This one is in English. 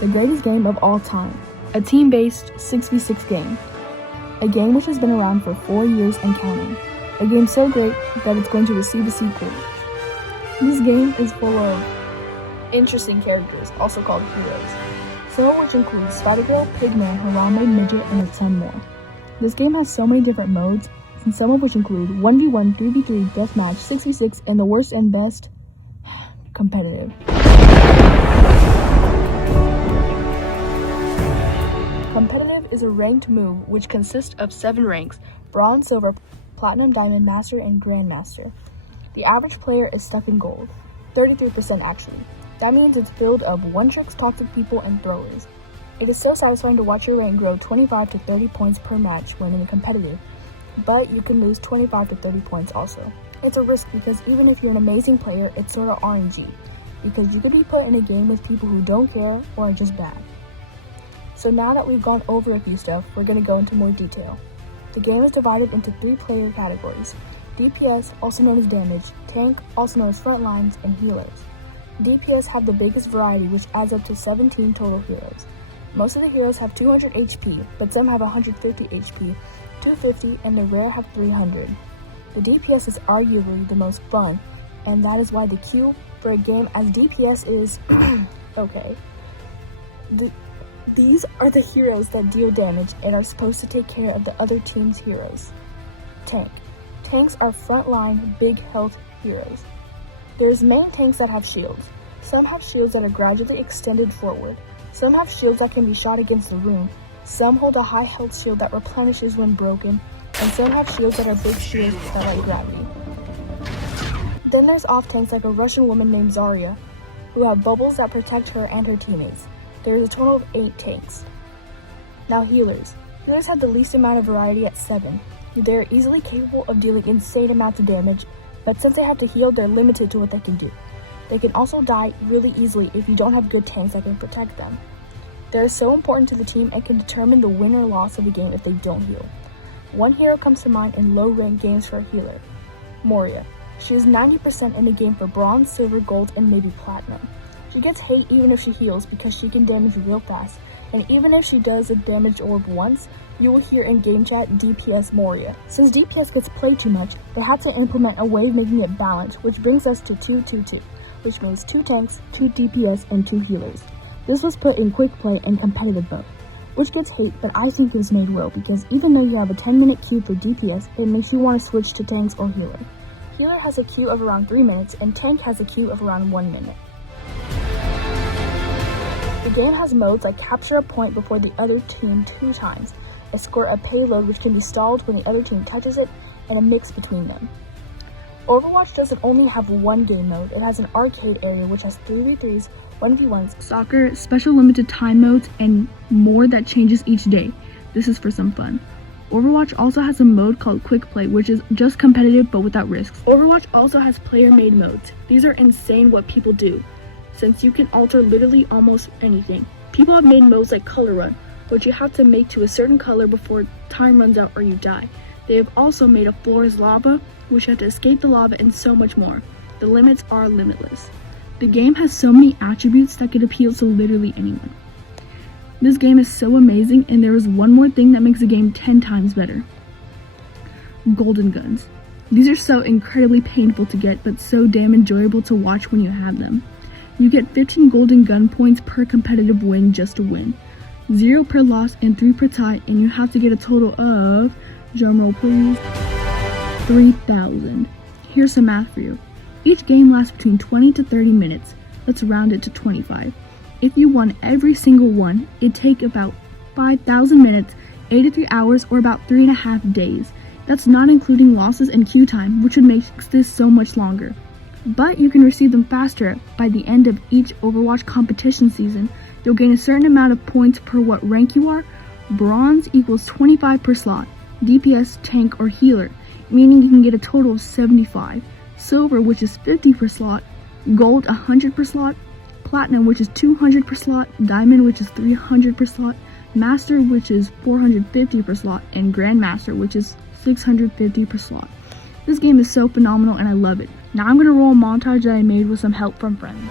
the greatest game of all time, a team-based 6v6 game, a game which has been around for 4 years and counting, a game so great that it's going to receive a sequel. This game is full of interesting characters, also called heroes, some of which include Spider-Girl, Pigman, Harambe, Midget, and a ton more. This game has so many different modes, and some of which include 1v1, 3v3, deathmatch, 6v6, and the worst and best, competitive. Competitive is a ranked move which consists of 7 ranks: Bronze, Silver, Platinum, Diamond, Master, and Grandmaster. The average player is stuck in gold, 33% actually. That means it's filled of one-tricks, toxic people, and throwers. It is so satisfying to watch your rank grow 25 to 30 points per match when in a competitive, but you can lose 25 to 30 points also. It's a risk because even if you're an amazing player, it's sort of RNG, because you could be put in a game with people who don't care or are just bad. So now that we've gone over a few stuff, we're going to go into more detail. The game is divided into 3 player categories: DPS, also known as damage, tank, also known as front lines, and healers. DPS have the biggest variety, which adds up to 17 total heroes. Most of the heroes have 200 HP, but some have 150 HP, 250, and the rare have 300. The DPS is arguably the most fun, and that is why the queue for a game as DPS is okay. These are the heroes that deal damage and are supposed to take care of the other team's heroes. Tank. Tanks are frontline, big health heroes. There's main tanks that have shields. Some have shields that are gradually extended forward. Some have shields that can be shot against the room. Some hold a high health shield that replenishes when broken. And some have shields that are big shields that like gravity. Then there's off tanks like a Russian woman named Zarya, who have bubbles that protect her and her teammates. There is a total of 8 tanks. Now healers. Healers have the least amount of variety at 7. They are easily capable of dealing insane amounts of damage, but since they have to heal, they're limited to what they can do. They can also die really easily if you don't have good tanks that can protect them. They are so important to the team and can determine the win or loss of a game if they don't heal. One hero comes to mind in low-ranked games for a healer: Moria. She is 90% in the game for Bronze, Silver, Gold, and maybe Platinum. She gets hate even if she heals because she can damage real fast, and even if she does a damage orb once, you will hear in game chat DPS Moria. Since DPS gets played too much, they had to implement a way of making it balanced, which brings us to 2-2-2, which means 2 tanks, 2 DPS, and 2 healers. This was put in quick play and competitive mode, which gets hate, but I think it was made well because even though you have a 10-minute queue for DPS, it makes you want to switch to tanks or healer. Healer has a queue of around 3 minutes, and tank has a queue of around 1 minute. The game has modes like capture a point before the other team 2 times, escort a payload which can be stalled when the other team touches it, and a mix between them. Overwatch doesn't only have one game mode, it has an arcade area which has 3v3s, 1v1s, soccer, special limited time modes, and more that changes each day. This is for some fun. Overwatch also has a mode called Quick Play, which is just competitive but without risks. Overwatch also has player-made modes. These are insane what people do, since you can alter literally almost anything. People have made modes like Color Run, which you have to make to a certain color before time runs out or you die. They have also made a floor is lava, which you have to escape the lava, and so much more. The limits are limitless. The game has so many attributes that could appeal to literally anyone. This game is so amazing, and there is one more thing that makes the game 10 times better. Golden guns. These are so incredibly painful to get, but so damn enjoyable to watch when you have them. You get 15 golden gun points per competitive win just to win, 0 per loss and 3 per tie, and you have to get a total of, drumroll please, 3,000. Here's some math for you. Each game lasts between 20 to 30 minutes. Let's round it to 25. If you won every single one, it'd take about 5,000 minutes, 83 hours, or about 3.5 days. That's not including losses and queue time, which would make this so much longer. But you can receive them faster. By the end of each Overwatch competition season, you'll gain a certain amount of points per what rank you are. Bronze equals 25 per slot, DPS, tank, or healer, meaning you can get a total of 75. Silver, which is 50 per slot, Gold, 100 per slot, Platinum, which is 200 per slot, Diamond, which is 300 per slot, Master, which is 450 per slot, and Grandmaster, which is 650 per slot. This game is so phenomenal and I love it. Now I'm going to roll a montage that I made with some help from friends.